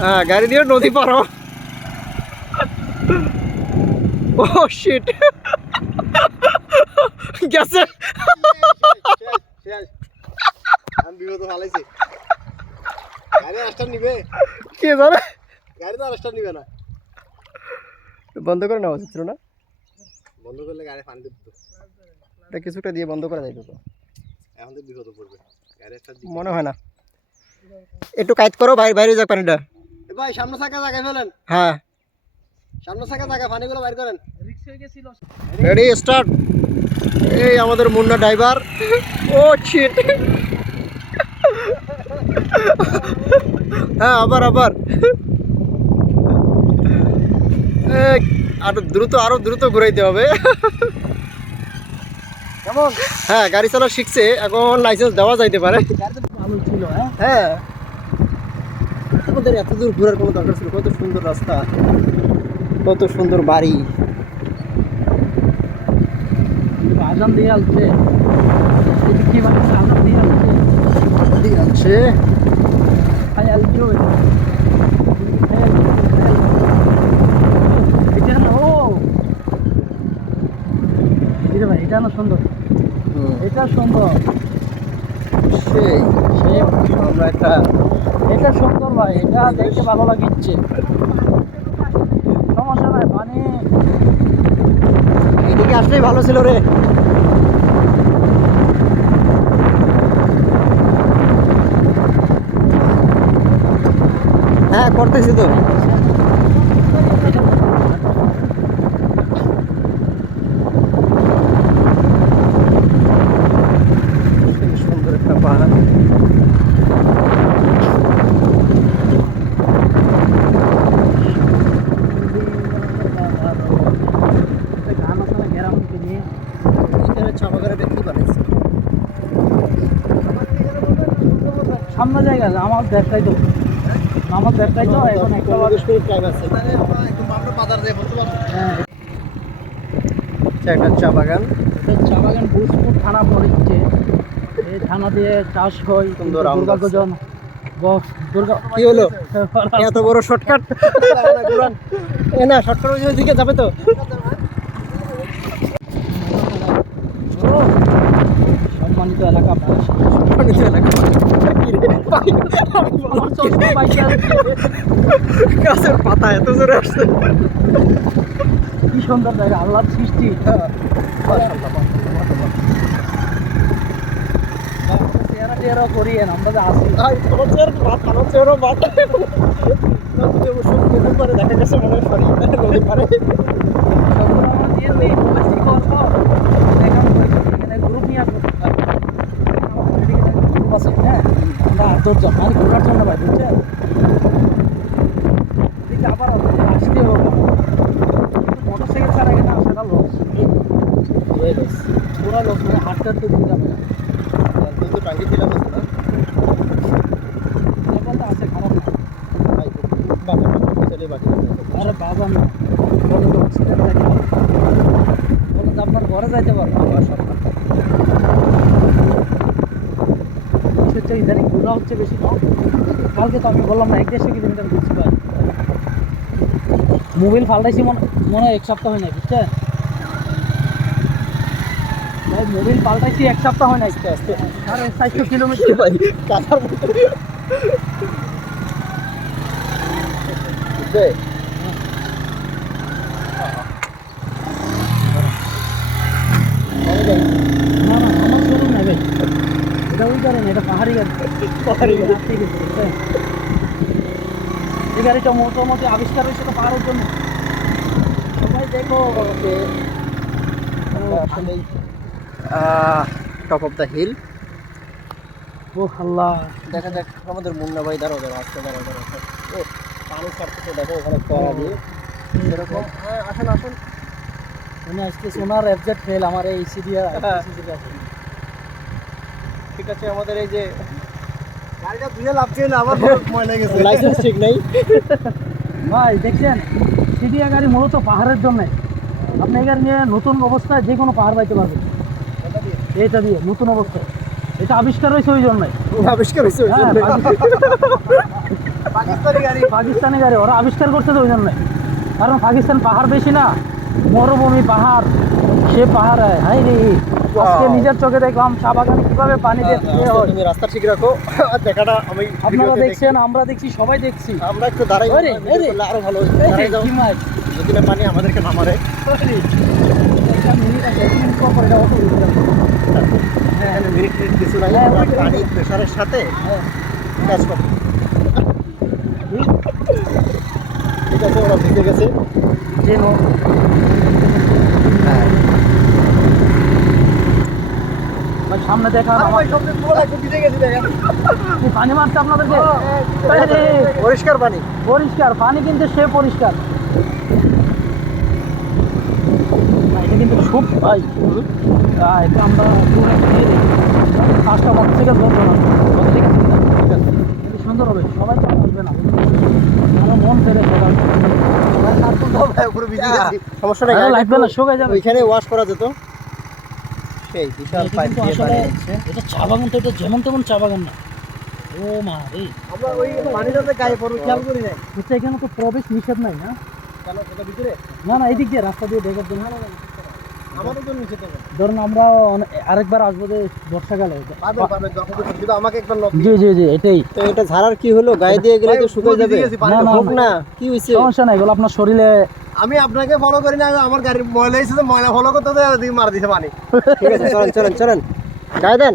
হ্যাঁ গাড়ি দিয়ে নদী পার হ। ও শিট গেছে। আমি বিপদ ফালাইছি গাড়ি রাস্তা নিবে কে জানে? গাড়ি তো নিবে না বন্ধ করে নেওয়া উচিত ছিল না বন্ধ করলে গাড়ি ফান দিত এটা কিছুটা দিয়ে বন্ধ করা যাইতো তো। এখন তো বিপদ পড়বে। গাড়ি মনে হয় না। একটু কাইট করো বাইরে বাইরে যাক পানিটা। ভাই সামনে চাকা জায়গায় ফেলেন। হ্যাঁ। সামনে চাকা জায়গা পানিগুলো বাইর করেন। রেডি স্টার্ট এই আমাদের মুন্না ড্রাইভার ও শিট হ্যাঁ আবার আবার। এই, আরও দ্রুত আরও দ্রুত ঘুরাইতে হবে। কেমন? হ্যাঁ গাড়ি চালা শিখছে এখন লাইসেন্স দেওয়া যাইতে পারে। গাড়ি তো ভালো ছিল হ্যাঁ? হ্যাঁ। আমাদের এত দূর ঘোরার কোনো দরকার ছিল? কত সুন্দর রাস্তা কত সুন্দর বাড়ি। আজান দিয়ে আসছে। দিয়ে এটা না সুন্দর? এটা সুন্দর। সেই সেই। আমরা একটা এটা সুন্দর ভাই, এটা দেখতে ভালো লাগিচ্ছে সমস্যা নাই, পানি। এদিকে আসলেই ভালো ছিল রে। হ্যাঁ করতেছি তো কি সুন্দর একটা পাহাড় গান আছে না নিয়ে এখানে কি বানাইছে সামনে জায়গা আছে, আমার দেখাই তো। আমার দেখাই তো এখন একটা টাইম আছে। হ্যাঁ। এটা একটা চা বাগান। চা বাগান ভোজপুর থানা পড়েছে এই থানা দিয়ে চাষ হয় সুন্দর। দুর্গাগজন দুর্গা কি হলো? এত বড় শর্টকাট এ না শর্টকাট ওই দিকে যাবে তো ও, সম্মানিত এলাকা নিচে এলাকা। গাছের পাতা এত জোরে আসছে। কি সুন্দর জায়গা আল্লাহর সৃষ্টি। চেহারা টেহারা করিয়ে আমরা যে আসি আর খরচের ভাত খরচেরও ভাত। নদীতে অবশ্য নদীর পারে দেখা গেছে মনে হয় সরি নদীর পারে গ্রুপ নিয়ে আসব গ্রুপ আছে হ্যাঁ দশজন মানে ঘোরার জন্য ভাই বুঝছেন? আবার আসতে হবে। মোটর সাইকেল ছাড়া এখানে আসাটা লস পুরা লস মানে হাঁটতে হাঁটতে দিতে যাবে না। কিন্তু টাঙ্গি দিলাম না এখন তো আছে খারাপ না ভাই বাবা চলে বাকি আরে বাবা না বলো তো অক্সিজেন যাইতে পারব বলো তো আপনার ঘরে যাইতে পারব আমার সব হচ্ছে হচ্ছে বেশি না কালকে তো আমি বললাম না এক দেড়শো কিলোমিটার ঘুরছি ভাই। মোবাইল ফাল্টাইছি মনে মনে হয় এক সপ্তাহ হয় নাই বুঝছে ভাই মোবাইল পাল্টাইছি এক সপ্তাহ হয় না আস্তে আস্তে আরে সাতশো কিলোমিটার। ভাই কাঁথার মধ্যে বুঝলে না না আমার শোরুম নাই ভাই ওই এটা পাহাড়ি গাড়ি পাহাড়ি গাড়ি। এই গাড়িটা মোটামুটি আবিষ্কার হয়েছে তো পাহাড়ের জন্য। সবাই দেখো টপ অফ দ্য হিল ও আল্লাহ। দেখা যাক আমাদের মুন্না ভাই দাঁড়াও দাঁড়াও আসতে দাঁড়াও দাঁড়াও ও পানি ছাড়তেছে দেখো ওখানে কড়া দিয়ে। এরকম হ্যাঁ আসুন আসুন। উনি আজকে সোনার এফজেড ফেল আমার এই সিডি হ্যাঁ। ঠিক আছে আমাদের এই যে গাড়িটা ধুয়ে আমার ময়লা গেছে। লাইসেন্স ঠিক নেই। ভাই দেখছেন সিডিয়া গাড়ি মূলত পাহাড়ের জন্য। আপনি এই গাড়ি নিয়ে নতুন অবস্থায় যে কোনো পাহাড় পাইতে পারবেন। এটা দিয়ে? নতুন অবস্থায়। এটা আবিষ্কার হয়েছে ওই জন্যই আবিষ্কার হয়েছে ওই হ্যাঁ, পাকিস্তানি গাড়ি। পাকিস্তানি গাড়ি ওরা আবিষ্কার করছে তো ওই জন্য। কারণ পাকিস্তান পাহাড় বেশি না মরুভূমি পাহাড় সে পাহাড় হাই রে। আজকে নিজের চোখে দেখলাম চা বাগানে কীভাবে পানি দিয়ে ইয়ে হয়। তুমি রাস্তা ঠিক রাখো। আর দেখাটা আমি আপনারা দেখছেন আমরা দেখছি সবাই দেখছি। আমরা একটু দাঁড়াই আরও ভালো? যদি না পানি আমাদেরকে না মারে। মিনিট। হ্যাঁ, কিছু নাই হ্যাঁ, প্রেশারের সাথে হ্যাঁ। কাজ করো ঠিক আছে ওরা ভিজে গেছে। হ্যাঁ ভাই, সামনে দেখেন। পানি মারছে আপনাদেরকে? হ্যাঁ, এই রে, পরিষ্কার পানি। পরিষ্কার পানি কিন্তু সে পরিষ্কার। এটা কিন্তু খুব ভাই। এটা আমরা। পাঁচটা মোটরসাইকেল ধরবো না সুন্দর হবে সবাই তো আসবে না। আমার মন ফেরে সবাই। সবাই কার্টুন দাও। ভাই, পুরো সমস্যা নেই লাগবে না শুকায় যাবে। ওইখানে ওয়াশ করা যেত। সেই বিশাল পাইপ দিয়ে পানি দিচ্ছে। এটা চা বাগান তো এটা যেমন তেমন চা বাগান না। ও মা রে। আমরা ওই পানিটাতে গায়ে পড়ব খেয়াল করি নাই। এখানে তো প্রবেশ নিষেধ নাই না? কেন সেটা ভিতরে? না না এদিক দিয়ে রাস্তা দিয়ে দেখার জন্য আমাদের জন্য নিচে ধরুন আমরা আরেকবার আসব যে বর্ষাকালে পাবে পাবে যখন কিন্তু আমাকে একবার জি জি জি এটাই। তো এটা ঝাড়ার কি হলো? গায়ে দিয়ে গেলে তো শুকিয়ে যাবে। না, কি হইছে? সমস্যা নাই এগুলো আপনার শরীরে আমি আপনাকে ফলো করি না আমার গাড়ির ময়লা এসেছে ময়লা ফলো করতে তো দিকে মার দিছে পানি। ঠিক আছে চলেন চলেন চলেন। গায়ে দেন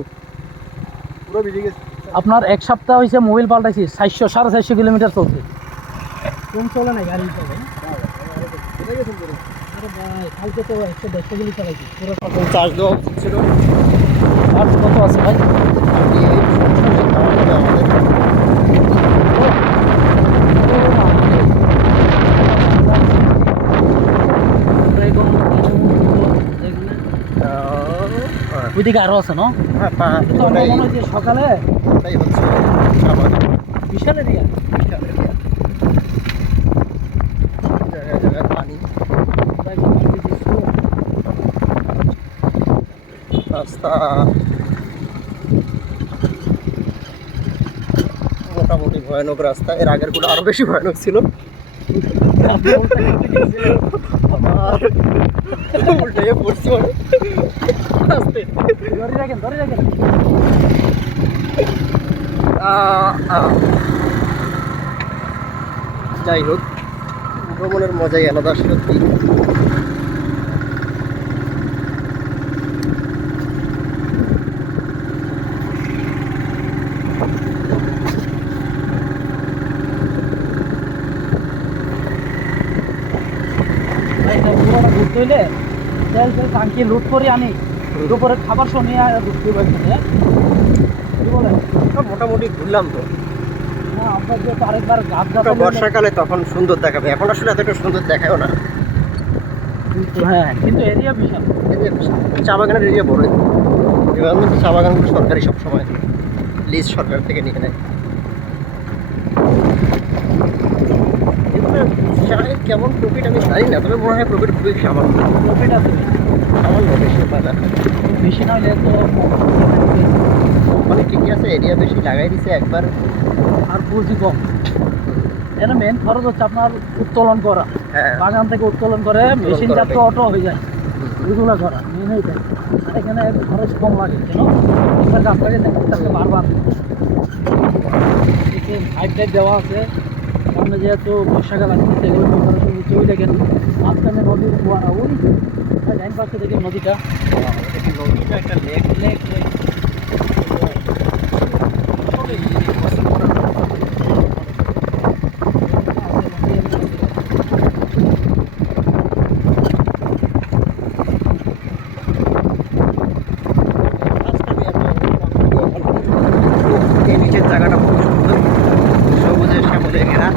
পুরো ভিজে গেছে। আপনার এক সপ্তাহ হয়েছে মোবাইল পাল্টাইছি চারশো সাড়ে চারশো কিলোমিটার চলছে। কোন চলে নাই গাড়ি চলে? ভিজে গেছে পুরো। আরে ভাই কালকে তো একশো দেড়শো কিলো চালাইছি। পুরো চার্জ দেওয়া ছিল। আর কত আছে ভাই এই সমস্যা খাওয়া হবে আমাদের হ্যাঁ, ওইদিকে আরও আছে না হ্যাঁ, সকালে। বিশাল এরিয়া। রাস্তা। মোটামুটি ভয়ানক রাস্তা। এর আগেরগুলো আরও বেশি ভয়ানক ছিল। আর উল্টে পড়ছি। ধরে রাখেন ধরে রাখেন। আহ, আহ। যাই হোক ভ্রমণের মজাই আলাদা সত্যি। ঘুরতে হইলে তেল তেল টাঙ্কি লুট করে আনি দুপুরে খাবার সব নিয়ে ঢুকতে পারছি কি বলেন মোটামুটি ঘুরলাম তো। বর্ষাকালে তখন সুন্দর দেখাবে। এখন আসলে এতটা সুন্দর দেখায়ও না। হ্যাঁ কিন্তু এরিয়া বিশাল। এই যে চা বাগানের এরিয়া বড় এবার চা বাগানগুলো সরকারি সব সময়। লিজ সরকার থেকে নিয়ে নেয়। চায়ের কেমন প্রফিট আমি জানি না তবে মনে হয় প্রফিট খুবই সামান্য। প্রফিট আছে। সামান্য বেশি না বেশি না হলে তো মানে ঠিকই আছে এরিয়া বেশি লাগাই দিছে একবার আর পুঁজি কম এর মেন খরচ হচ্ছে আপনার উত্তোলন করা হ্যাঁ বাগান থেকে উত্তোলন করে মেশিন করা অটো হয়ে যায়। ওইগুলো করা মেন এইটাই আর এখানে খরচ কম লাগে কেন একটা গাছ লাগে দেখতে বারবার। হাইট টাইট দেওয়া আছে। সামনে যেহেতু বর্ষাকাল আসছে এগুলো প্রিপারেশন নিচ্ছে ওই দেখেন মাঝখানে নদীর কুয়া- ওই ডাইন পাশে দেখেন নদীটা নদীটা একটা লেক লেক লেক এই নিচের জায়গাটা খুব সুন্দর সবুজে শ্যামলে ঘেরা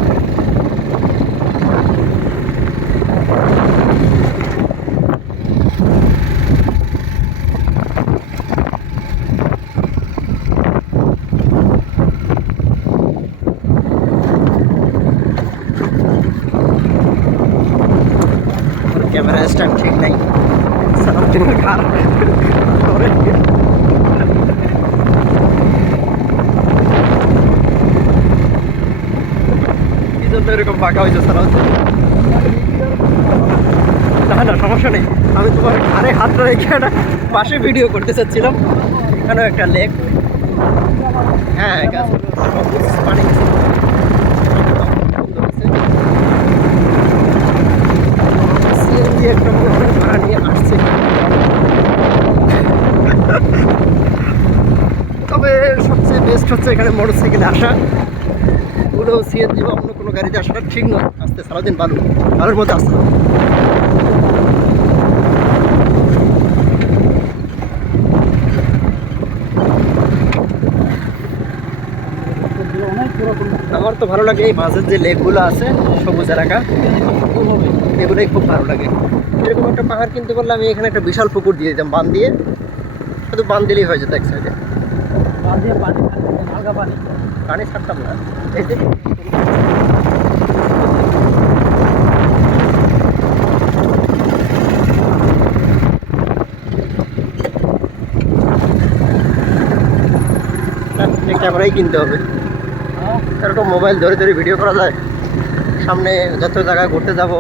ক্যামেরা স্ট্যান্ড ঠিক নাই সারাদিনের কার ধরে বাঁকা হয়েছে সালাউদ্দিন না না, সমস্যা নেই। আমি তোমার ঘাড়ে হাতটা রেখে একটা পাশে ভিডিও করতে চাচ্ছিলাম। এখানেও একটা লেক হ্যাঁ আসছে। তবে সবচেয়ে বেস্ট হচ্ছে এখানে মোটর সাইকেলে আসা। পুরো সিএনজি বা অন্য গাড়িতে আসাটা ঠিক নয়। আসতে সারাদিন বালু। বালুর মধ্যে আসতে হবে। আমার তো ভালো লাগে এই মাঝের যে লেকগুলো আছে সবুজ এলাকা এগুলোই খুব ভালো লাগে। এরকম একটা পাহাড় কিনতে পারলে আমি এখানে একটা বিশাল পুকুর দিয়ে দিতাম বান দিয়ে। শুধু বান দিলেই হয়ে যেত এক সাইডে পানি পানি। পানি ছাড়তাম না এই যে ক্যামেরাই কিনতে হবে। হ্যাঁ। এরকম মোবাইল ধরে ধরে ভিডিও করা যায়। সামনে যত জায়গায় ঘুরতে যাব।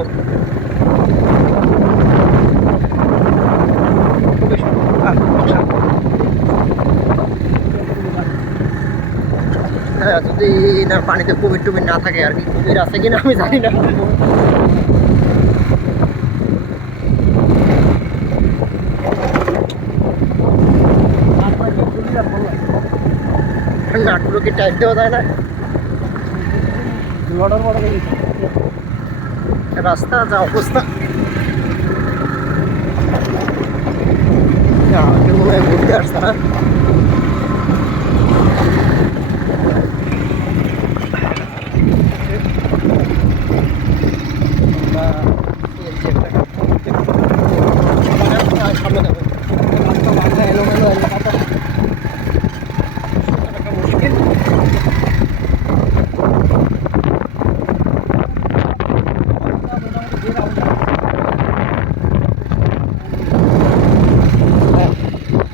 হ্যাঁ যদি না পানিতে কুমির টুমির না থাকে আর কি কুমির আছে কিনা আমি জানি না আপনাকে সুবিধা ভালো লাগে নাটগুলো কি টাইট দেওয়া যায় না লডার বড় গেছে রাস্তা যা অবস্থা যা, কেউ মনে হয় ঘুরতে আসছে না আমরা CNG একটা আর সামনে যাব। রাস্তা মাথা এলোমেলো এলাকাটা একটা মুশকিল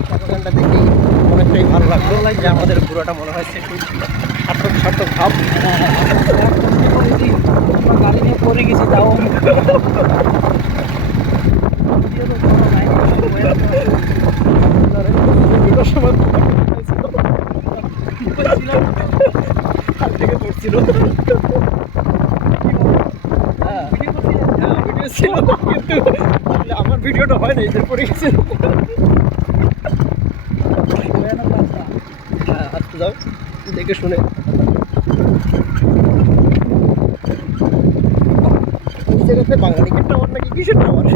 চট্টগ্রামটা দেখি অনেকটাই ভালো লাগল যে আমাদের পুরোটা মনে হয়েছে একটু সার্থক সার্থক ভাব গাড়ি নিয়ে পড়ে গেছি তাও দুটোর সময় থেকে পড়ছিল। হ্যাঁ। হ্যাঁ, ছিল। কিন্তু আমার ভিডিওটা হয় না এদের পড়ে গেছে। হ্যাঁ আসতে যাও। দেখে শুনে। বাঙালিকের টাওয়ার নাকি? কিসের টাওয়ার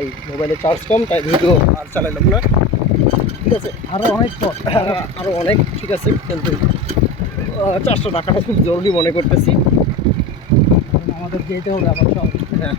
ভাই মোবাইলে চার্জ কম তাই ভিডিও আর চালাইলাম না। ঠিক আছে? আরও অনেক আরও আরও অনেক ঠিক আছে? কিন্তু চারশো টাকাটা খুব জরুরি মনে করতেছি। আমাদের যেতে হবে আবার সব। হ্যাঁ।